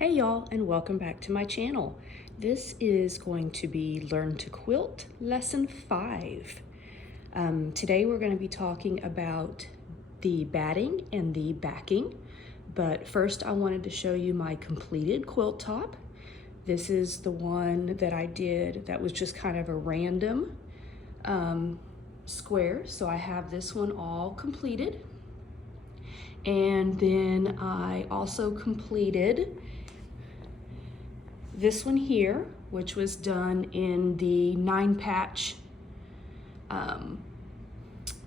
Hey y'all, and welcome back to my channel. This is going to be Learn to Quilt Lesson 5. Today we're going to be talking about the batting and the backing, but first I wanted to show you my completed quilt top. This is the one that I did that was just kind of a random square, so I have this one all completed. And then I also completed this one here, which was done in the 9-patch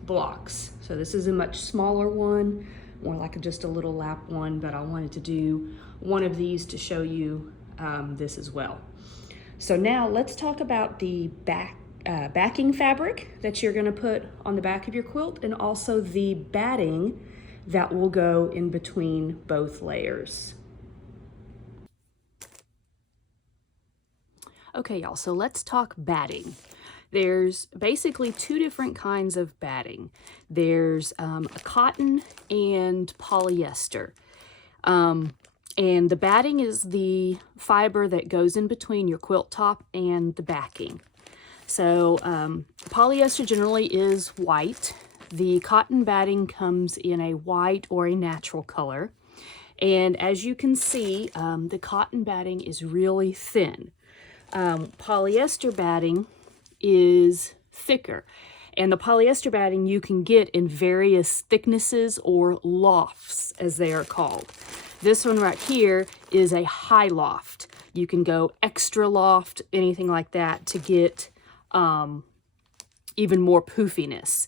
blocks. So this is a much smaller one, more like just a little lap one, but I wanted to do one of these to show you this as well. So now let's talk about the backing fabric that you're going to put on the back of your quilt, and also the batting that will go in between both layers. Okay, y'all, so let's talk batting. There's basically two different kinds of batting. There's cotton and polyester. And the batting is the fiber that goes in between your quilt top and the backing. So polyester generally is white. The cotton batting comes in a white or a natural color. And as you can see, the cotton batting is really thin. Polyester batting is thicker, and the polyester batting you can get in various thicknesses or lofts, as they are called. This one right here is a high loft. You can go extra loft, anything like that, to get even more poofiness.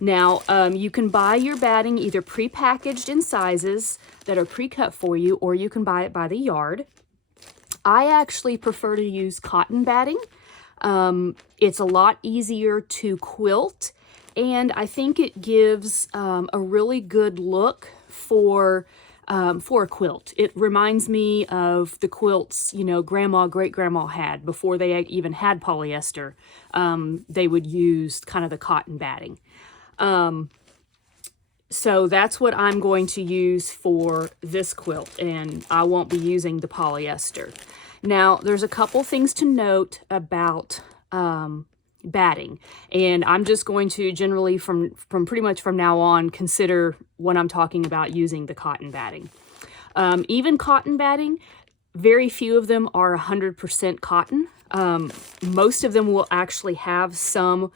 Now, you can buy your batting either pre-packaged in sizes that are pre-cut for you, or you can buy it by the yard. I actually prefer to use cotton batting. It's a lot easier to quilt, and I think it gives a really good look for a quilt. It reminds me of the quilts, you know, grandma, great-grandma had before they even had polyester. They would use kind of the cotton batting. So that's what I'm going to use for this quilt, and I won't be using the polyester. Now, there's a couple things to note about batting, and I'm just going to generally, from pretty much from now on, consider when I'm talking about using the cotton batting. Even cotton batting, very few of them are 100% cotton. Most of them will actually have some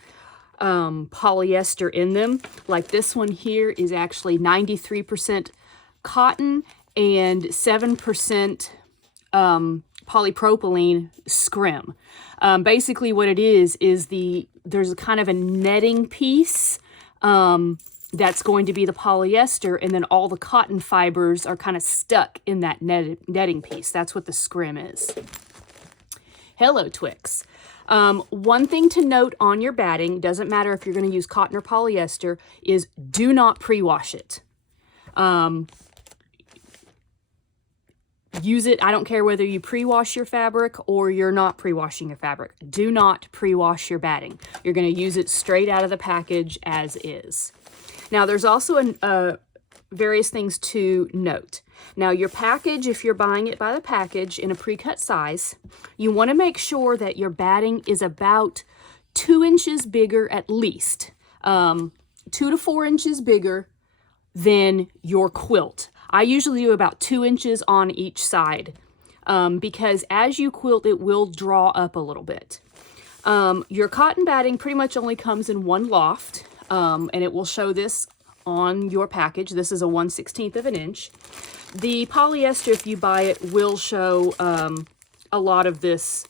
polyester in them. Like this one here is actually 93% cotton and 7% polypropylene scrim. Basically what it is there's a kind of a netting piece that's going to be the polyester, and then all the cotton fibers are kind of stuck in that netting piece. That's what the scrim is. Hello, Twix. One thing to note on your batting, doesn't matter if you're going to use cotton or polyester, is do not pre-wash it. Use it, I don't care whether you pre-wash your fabric or you're not pre-washing your fabric. Do not pre-wash your batting. You're going to use it straight out of the package as is. Now, there's also various things to note. Now, your package, if you're buying it by the package in a pre-cut size, you want to make sure that your batting is about 2 inches bigger at least. 2 to 4 inches bigger than your quilt. I usually do about 2 inches on each side because as you quilt, it will draw up a little bit. Your cotton batting pretty much only comes in one loft, and it will show this on your package. This is a 1/16 of an inch. The polyester, if you buy it, will show a lot of this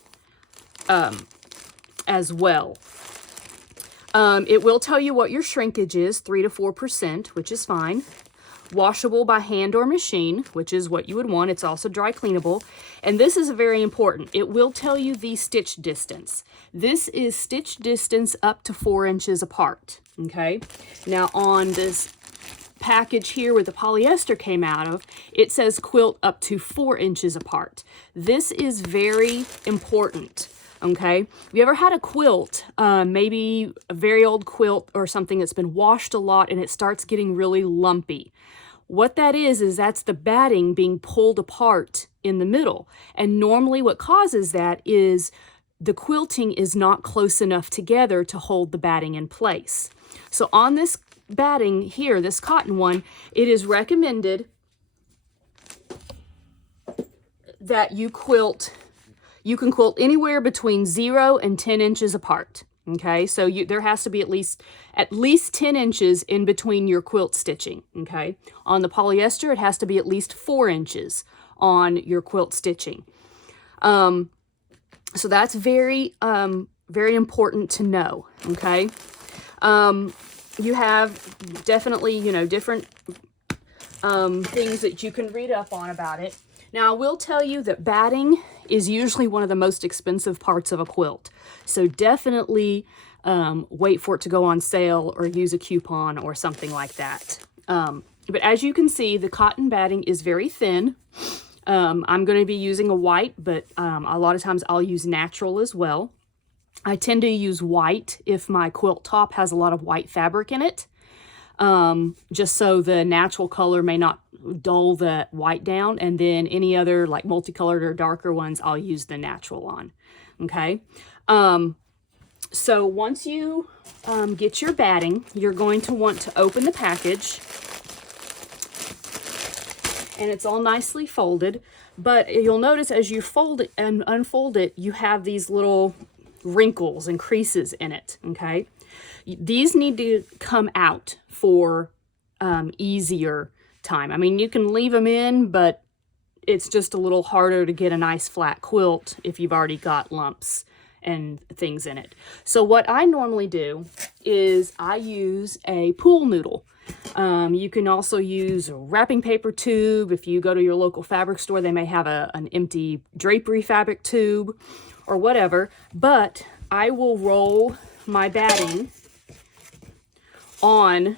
as well. It will tell you what your shrinkage is, 3 to 4%, which is fine. Washable by hand or machine, which is what you would want. It's also dry cleanable. And this is very important. It will tell you the stitch distance. This is stitch distance up to 4 inches apart, okay? Now on this package here where the polyester came out of, it says quilt up to 4 inches apart. This is very important. Okay, have you ever had a quilt, maybe a very old quilt or something that's been washed a lot and it starts getting really lumpy? What that is that's the batting being pulled apart in the middle. And normally what causes that is the quilting is not close enough together to hold the batting in place. So on this batting here, this cotton one, it is recommended that you can quilt anywhere between 0 and 10 inches apart. Okay, so there has to be at least 10 inches in between your quilt stitching. Okay, on the polyester, it has to be at least 4 inches on your quilt stitching. So that's very, very important to know. Okay, you have definitely, you know, different things that you can read up on about it. Now, I will tell you that batting is usually one of the most expensive parts of a quilt. So definitely wait for it to go on sale or use a coupon or something like that. But as you can see, the cotton batting is very thin. I'm going to be using a white, but a lot of times I'll use natural as well. I tend to use white if my quilt top has a lot of white fabric in it. Just so the natural color may not dull the white down, and then any other like multicolored or darker ones, I'll use the natural on. Okay. So once you get your batting, you're going to want to open the package, and it's all nicely folded, but you'll notice as you fold it and unfold it, you have these little wrinkles and creases in it. Okay. These need to come out for easier time. I mean, you can leave them in, but it's just a little harder to get a nice flat quilt if you've already got lumps and things in it. So what I normally do is I use a pool noodle. You can also use a wrapping paper tube. If you go to your local fabric store, they may have an empty drapery fabric tube or whatever, but I will roll my batting on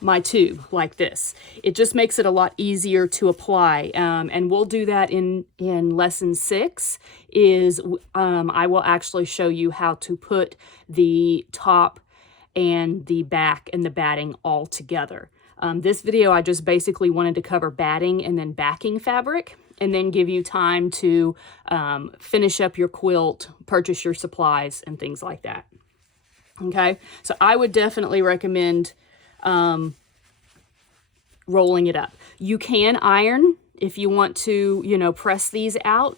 my tube like this. It just makes it a lot easier to apply, and we'll do that in lesson 6. I will actually show you how to put the top and the back and the batting all together. This video I just basically wanted to cover batting and then backing fabric, and then give you time to finish up your quilt, purchase your supplies, and things like that. Okay, so I would definitely recommend rolling it up. You can iron if you want to, you know, press these out.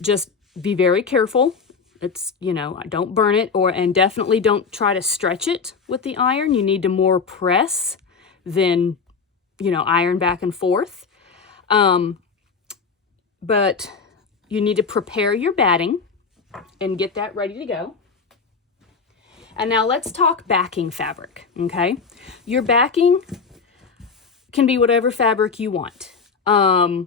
Just be very careful. It's, you know, don't burn it, and definitely don't try to stretch it with the iron. You need to more press than, you know, iron back and forth. But you need to prepare your batting and get that ready to go. And now let's talk backing fabric, okay? Your backing can be whatever fabric you want. I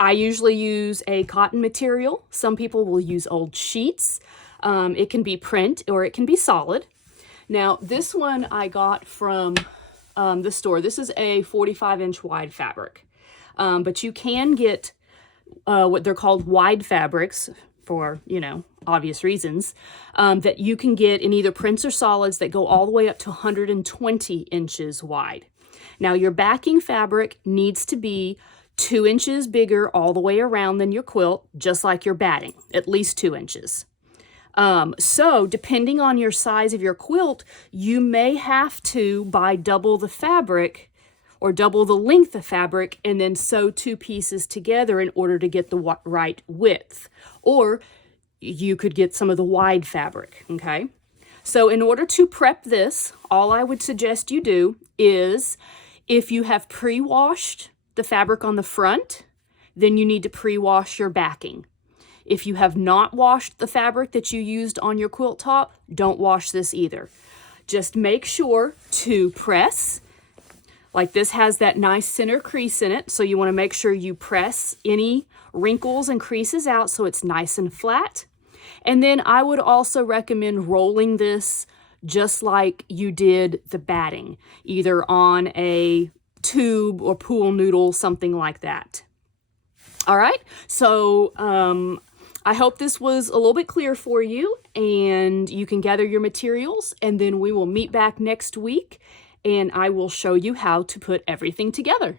usually use a cotton material. Some people will use old sheets. It can be print or it can be solid. Now, this one I got from the store. This is a 45-inch wide fabric. But you can get what they're called wide fabrics for, you know, obvious reasons, that you can get in either prints or solids that go all the way up to 120 inches wide. Now, your backing fabric needs to be 2 inches bigger all the way around than your quilt, just like your batting, at least 2 inches. So depending on your size of your quilt, you may have to buy double the fabric or double the length of fabric and then sew 2 pieces together in order to get the right width. Or you could get some of the wide fabric, okay? So in order to prep this, all I would suggest you do is, if you have pre-washed the fabric on the front, then you need to pre-wash your backing. If you have not washed the fabric that you used on your quilt top, don't wash this either. Just make sure to press. Like this has that nice center crease in it, so you want to make sure you press any wrinkles and creases out so it's nice and flat. And then I would also recommend rolling this just like you did the batting, either on a tube or pool noodle, something like that. All right, so I hope this was a little bit clear for you, and you can gather your materials, and then we will meet back next week and I will show you how to put everything together.